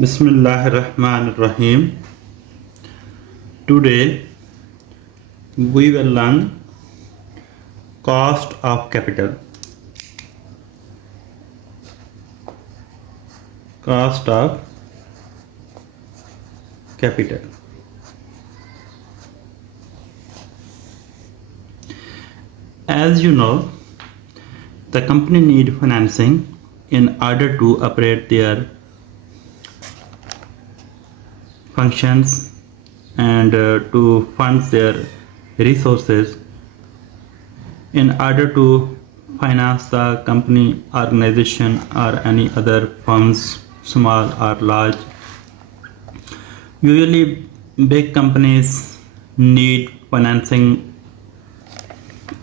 Bismillahirrahmanirrahim. Today we will learn cost of capital. Cost of capital. As you know, the company need financing in order to operate their functions and to fund their resources in order to finance the company, organization, or any other firms, small or large. Usually big companies need financing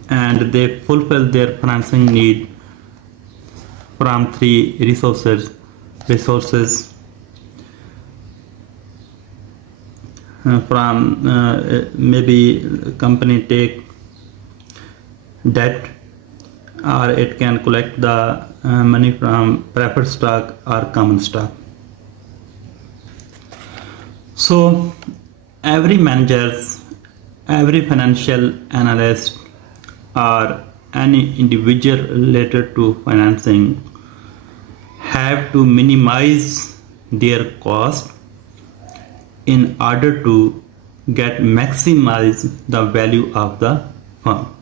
and they fulfill their financing need from three resources from maybe company take debt, or it can collect the money from preferred stock or common stock. So every managers, every financial analyst, or any individual related to financing have to minimize their cost in order to maximize the value of the firm,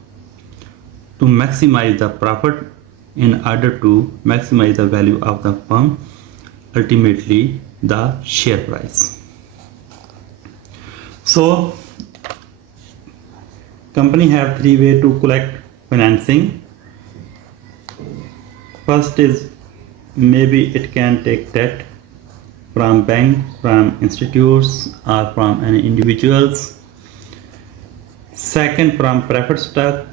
to maximize the profit in order to maximize the value of the firm, ultimately the share price. So company have three ways to collect financing. First is maybe it can take debt from bank, from institutes, or from any individuals. Second, from preferred stock.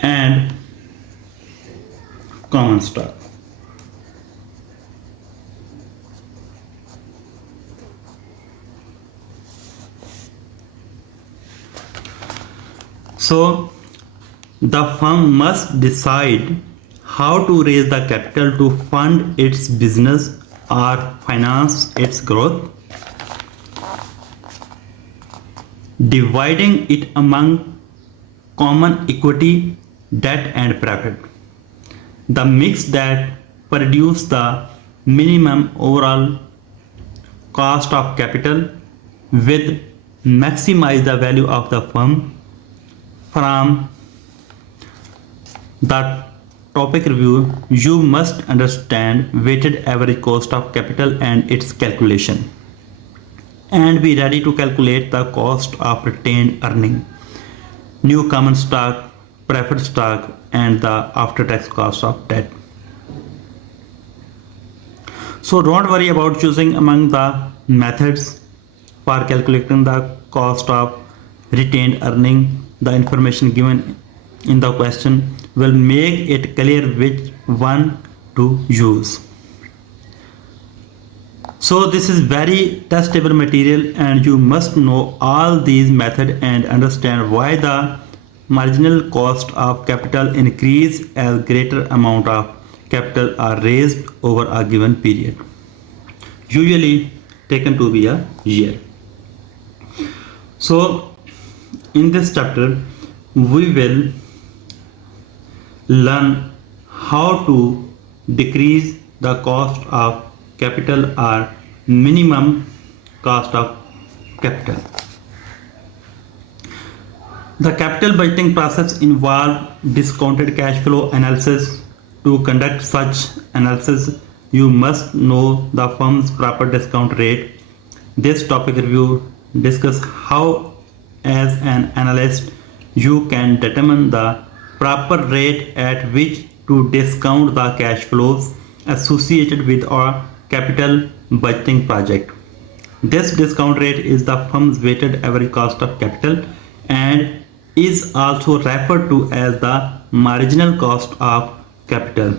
And common stock. So the firm must decide how to raise the capital to fund its business or finance its growth, dividing it among common equity, debt and preferred. The mix that produce the minimum overall cost of capital with maximize the value of the firm. From the topic review, you must understand weighted average cost of capital and its calculation, and be ready to calculate the cost of retained earning, new common stock, preferred stock, and the after-tax cost of debt. So don't worry about choosing among the methods for calculating the cost of retained earning. The information given in the question will make it clear which one to use. So this is very testable material and you must know all these methods and understand why the marginal cost of capital increase as greater amount of capital are raised over a given period, usually taken to be a year. So in this chapter we will learn how to decrease the cost of capital or minimum cost of capital. The capital budgeting process involves discounted cash flow analysis. To conduct such analysis, you must know the firm's proper discount rate. This topic review discusses how as an analyst you can determine the proper rate at which to discount the cash flows associated with our capital budgeting project. This discount rate is the firm's weighted average cost of capital and is also referred to as the marginal cost of capital,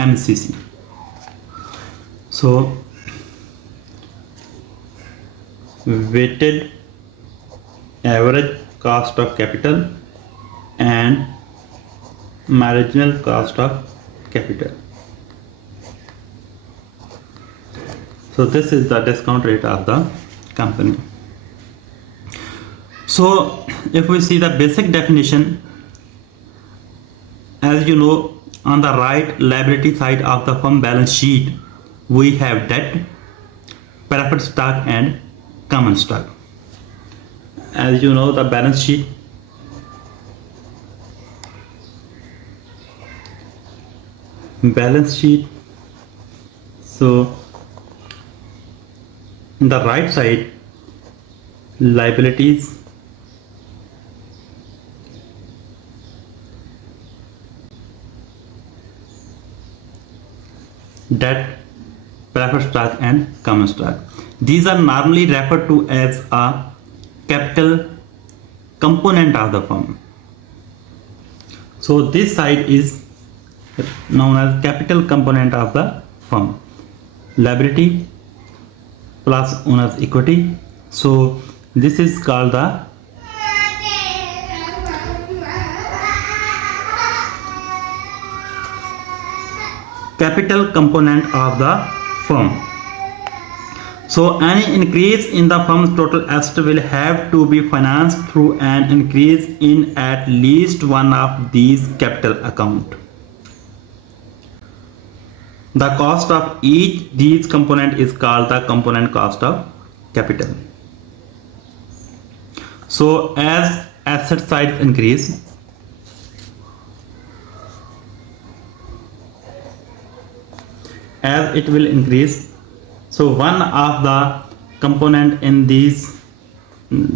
MCC. So weighted average cost of capital and marginal cost of capital. So this is the discount rate of the company. So if we see the basic definition, as you know, on the right liability side of the firm balance sheet, we have debt, preferred stock and common stock. As you know, the balance sheet, so in the right side, liabilities, debt, preferred stock and common stock. These are normally referred to as a capital component of the firm. So this side is known as capital component of the firm. Liability plus owner's equity. So this is called the capital component of the firm. So any increase in the firm's total asset will have to be financed through an increase in at least one of these capital account. The cost of each these component is called the component cost of capital. So as asset size increase, as it will increase, so one of the component in these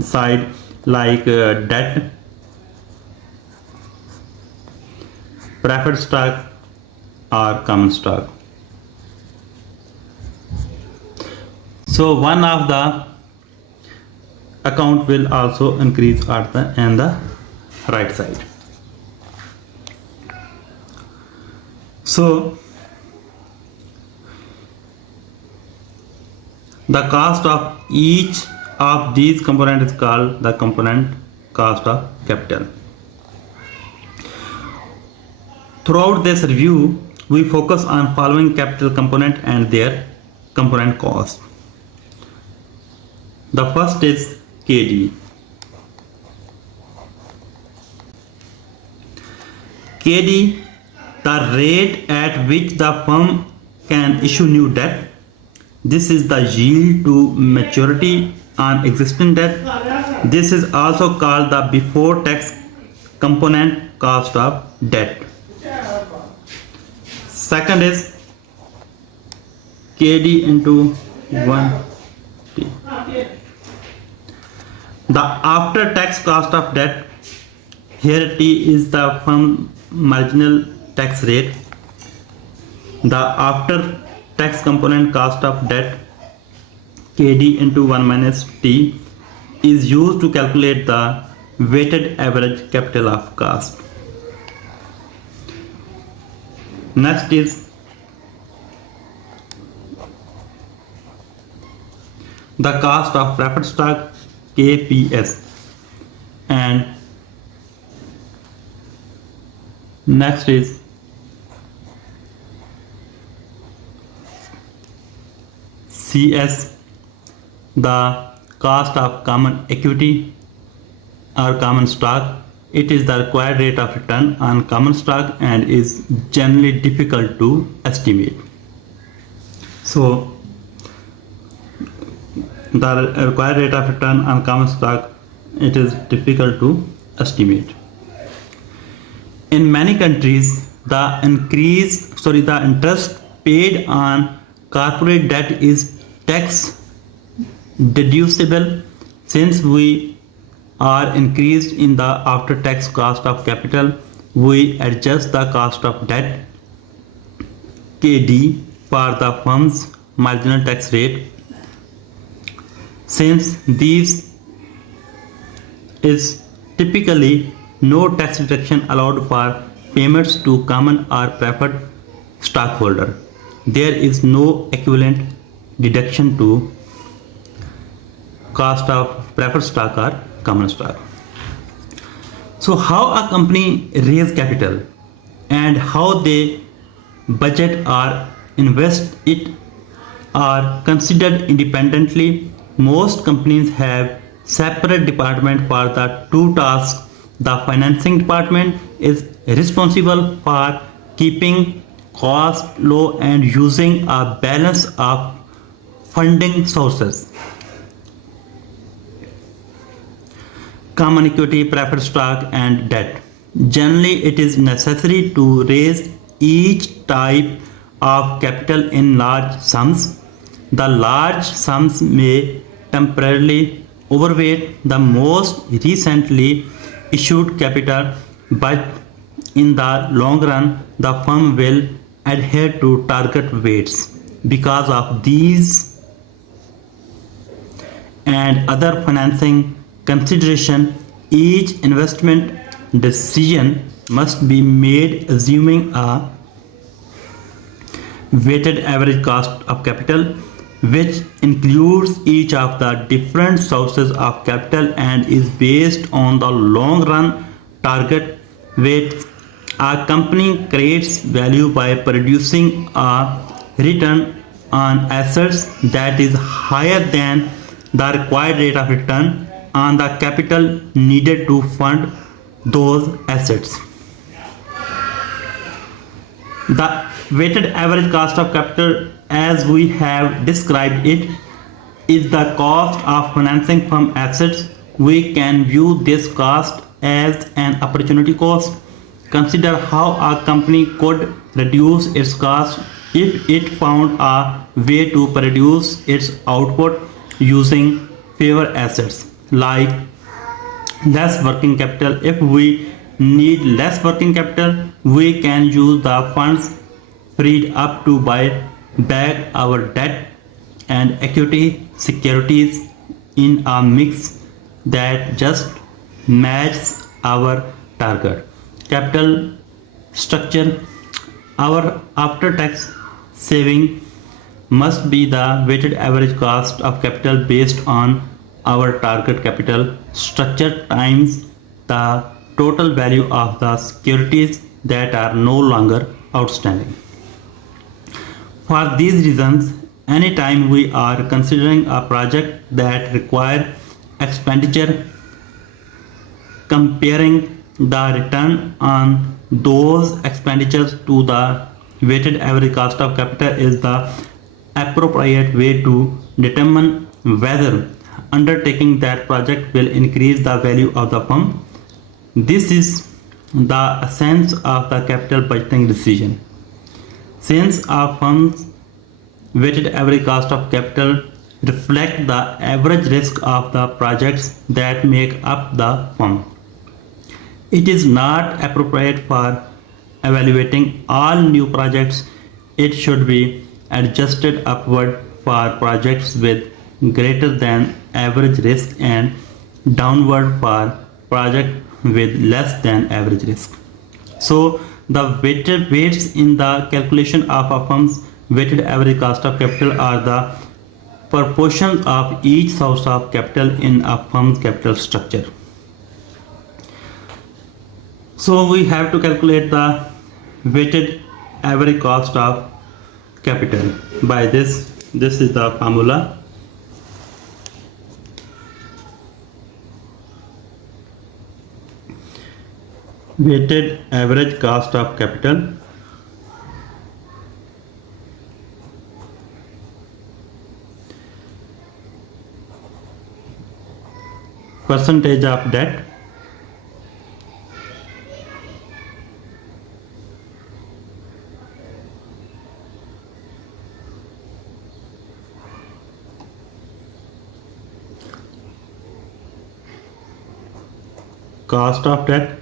side like debt, preferred stock or common stock. So one of the account will also increase at the right side. So the cost of each of these components is called the component cost of capital. Throughout this review, we focus on following capital component and their component cost. The first is KD. KD, the rate at which the firm can issue new debt. This is the yield to maturity on existing debt. This is also called the before tax component cost of debt. Second is KD into 1T. The after tax cost of debt. Here T is the firm marginal tax rate. The after tax component cost of debt, KD into 1 minus T, is used to calculate the weighted average capital of cost. Next is the cost of preferred stock, KPS, and next is CS, the cost of common equity or common stock. It is the required rate of return on common stock and is generally difficult to estimate. So the required rate of return on common stock, it is difficult to estimate. In many countries, the interest paid on corporate debt is tax deducible. Since we are increased in the after tax cost of capital, we adjust the cost of debt, KD, for the firm's marginal tax rate. Since these is typically no tax deduction allowed for payments to common or preferred stockholder, there is no equivalent deduction to cost of preferred stock or common stock. So how a company raise capital and how they budget or invest it are considered independently. Most companies have separate department for the two tasks. The financing department is responsible for keeping costs low and using a balance of funding sources. Common equity, preferred stock, and debt. Generally, it is necessary to raise each type of capital in large sums. The large sums may temporarily overweight the most recently issued capital, but in the long run, the firm will adhere to target weights. Because of these and other financing consideration, each investment decision must be made assuming a weighted average cost of capital, which includes each of the different sources of capital and is based on the long run target weights. A company creates value by producing a return on assets that is higher than the required rate of return on the capital needed to fund those assets. The weighted average cost of capital, as we have described it, is the cost of financing from assets. We can view this cost as an opportunity cost. Consider how a company could reduce its cost if it found a way to produce its output using fewer assets, like less working capital. If we need less working capital, we can use the funds freed up to buy back our debt and equity securities in a mix that just matches our target capital structure. Our after tax saving must be the weighted average cost of capital based on our target capital structure times the total value of the securities that are no longer outstanding. For these reasons, anytime we are considering a project that requires expenditure, comparing the return on those expenditures to the weighted average cost of capital is the appropriate way to determine whether undertaking that project will increase the value of the firm. This is the essence of the capital budgeting decision. Since a firm's weighted average cost of capital reflect the average risk of the projects that make up the firm, it is not appropriate for evaluating all new projects. It should be adjusted upward for projects with greater than average risk and downward for projects with less than average risk. So the weighted weights in the calculation of a firm's weighted average cost of capital are the proportions of each source of capital in a firm's capital structure. So we have to calculate the weighted average cost of capital by this. This is the formula. Weighted average cost of capital percentage of debt cost of debt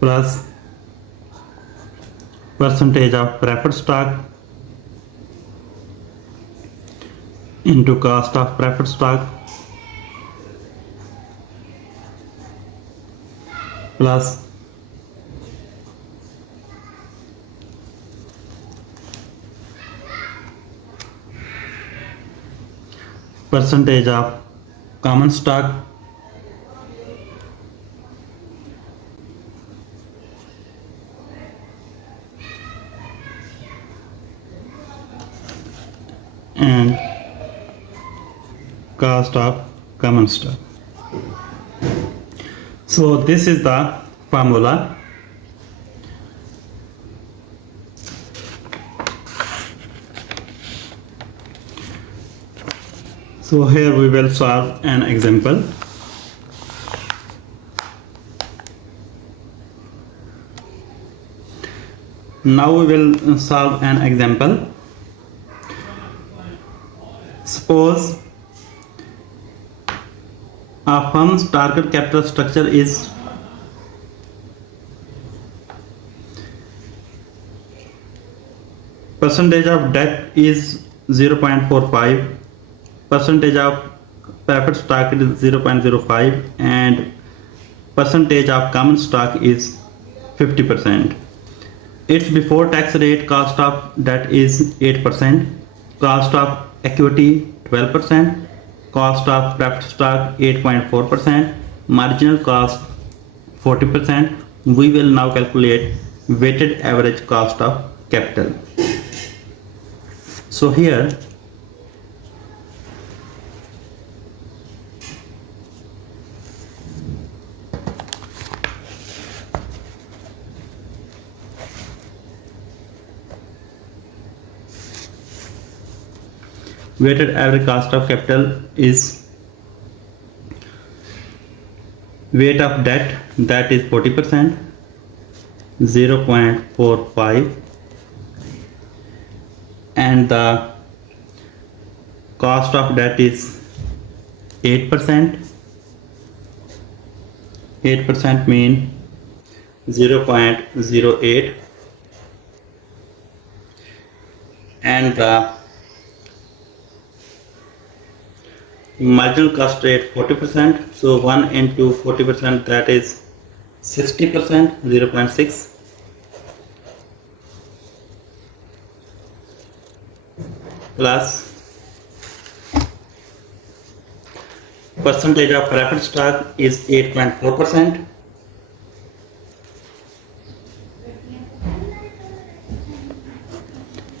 plus percentage of preferred stock into cost of preferred stock plus percentage of common stock, and cost of common stock. So this is the formula. So here we will solve an example. Now we will solve an example. Suppose a firm's target capital structure is percentage of debt is 0.45, percentage of preferred stock is 0.05, and percentage of common stock is 50%. Its before tax rate cost of debt is 8%, cost of equity 12%, cost of preferred stock 8.4%, marginal cost 40%. We will now calculate weighted average cost of capital. So here weighted average cost of capital is weight of debt, that is 40%, 0.45, and the cost of debt is 8%. 8% mean 0.08, and the marginal cost rate 40%, so 1 into 40%, that is 60%, 0.6, plus percentage of preferred stock is 8.4%,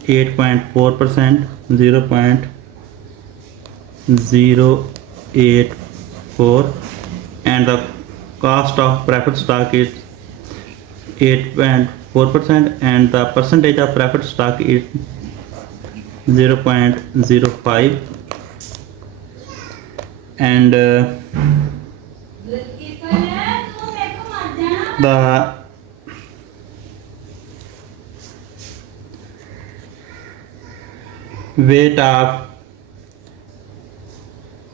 (8.4%) 0.084, and the cost of preferred stock is 8.4%, and the percentage of preferred stock is 0.05, and the weight of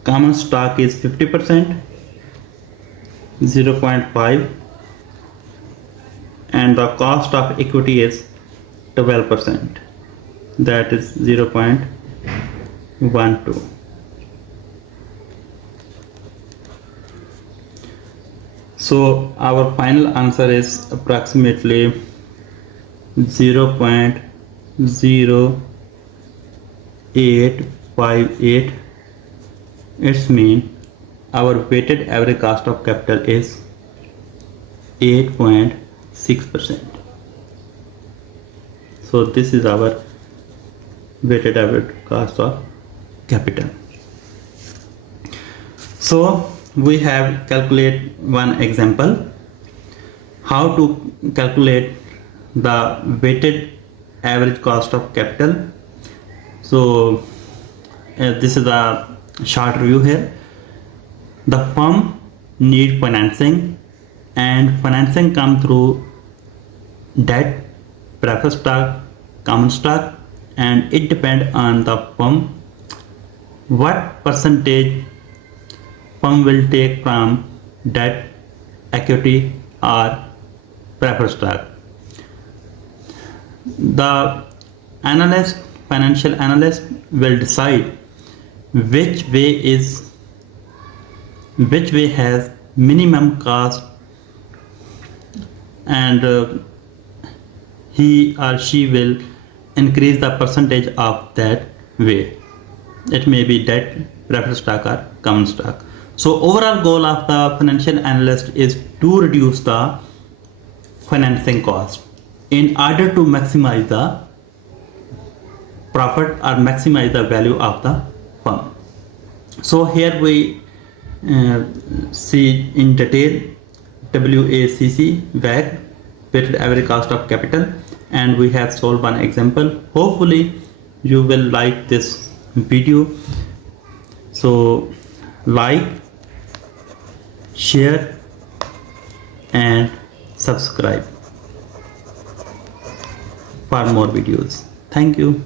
common stock is 50%, 0.5, and the cost of equity is 12%, that is 0.12. So our final answer is approximately 0.0858. It's mean our weighted average cost of capital is 8.6%. So this is our weighted average cost of capital. So we have calculate one example how to calculate the weighted average cost of capital. So this is a short review here. The firm need financing, and financing come through debt, preferred stock, common stock, and it depend on the firm what percentage firm will take from debt, equity, or preferred stock. The analyst, financial analyst, will decide which way has minimum cost, and he or she will increase the percentage of that way. It may be debt, preferred stock or common stock. So overall goal of the financial analyst is to reduce the financing cost in order to maximize the profit or maximize the value of the firm. So here we see in detail WACC, WACC, weighted average cost of capital, and we have solved one example. Hopefully you will like this video. So like, share and subscribe for more videos. Thank you.